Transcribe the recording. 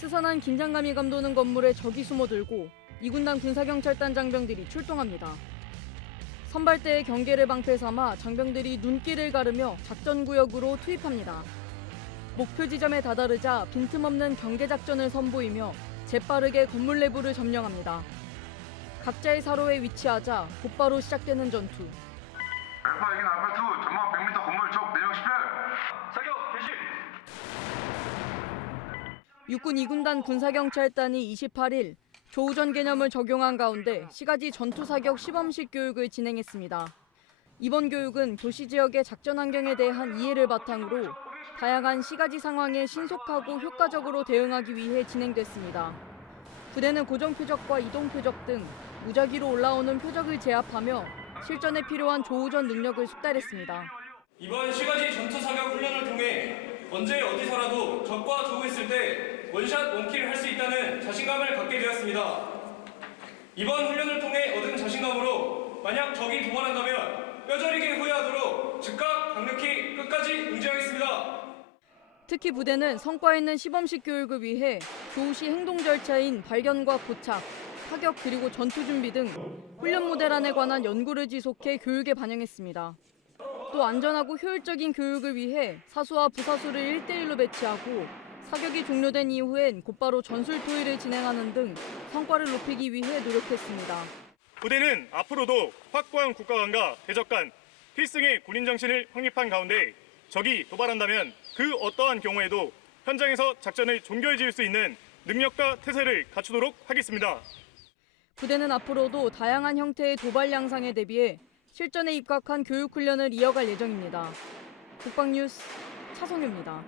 스산한 긴장감이 감도는 건물에 적이 숨어들고 이군단 군사경찰단 장병들이 출동합니다. 선발대의 경계를 방패 삼아 장병들이 눈길을 가르며 작전구역으로 투입합니다. 목표 지점에 다다르자 빈틈없는 경계작전을 선보이며 재빠르게 건물 내부를 점령합니다. 각자의 사로에 위치하자 곧바로 시작되는 전투. 알파 여기는 알파 2 전방 100m 건물 쪽 내력 18 사격 개시 육군 2군단 군사경찰단이 28일 조우전 개념을 적용한 가운데 시가지 전투 사격 시범식 교육을 진행했습니다. 이번 교육은 도시 지역의 작전 환경에 대한 이해를 바탕으로 다양한 시가지 상황에 신속하고 효과적으로 대응하기 위해 진행됐습니다. 부대는 고정 표적과 이동 표적 등 무작위로 올라오는 표적을 제압하며 실전에 필요한 조우전 능력을 숙달했습니다. 이번 시가지 전투 사격 훈련을 통해 언제 어디서라도 적과 조우했을 때 원샷 원킬을 할수 있다는 자신감을 갖게 되었습니다. 이번 훈련을 통해 얻은 자신감으로 만약 적이 도발한다면 뼈저리게 후회하도록 즉각 강력히 끝까지 응징하겠습니다. 특히 부대는 성과 있는 시범식 교육을 위해 교우 시 행동 절차인 발견과 포착, 타격 그리고 전투 준비 등 훈련 모델안에 관한 연구를 지속해 교육에 반영했습니다. 또 안전하고 효율적인 교육을 위해 사수와 부사수를 1대1로 배치하고 사격이 종료된 이후엔 곧바로 전술 토의를 진행하는 등 성과를 높이기 위해 노력했습니다. 부대는 앞으로도 확고한 국가관과 대적간, 필승의 군인 정신을 확립한 가운데 적이 도발한다면 그 어떠한 경우에도 현장에서 작전을 종결 지을 수 있는 능력과 태세를 갖추도록 하겠습니다. 부대는 앞으로도 다양한 형태의 도발 양상에 대비해 실전에 입각한 교육 훈련을 이어갈 예정입니다. 국방뉴스 차성유입니다.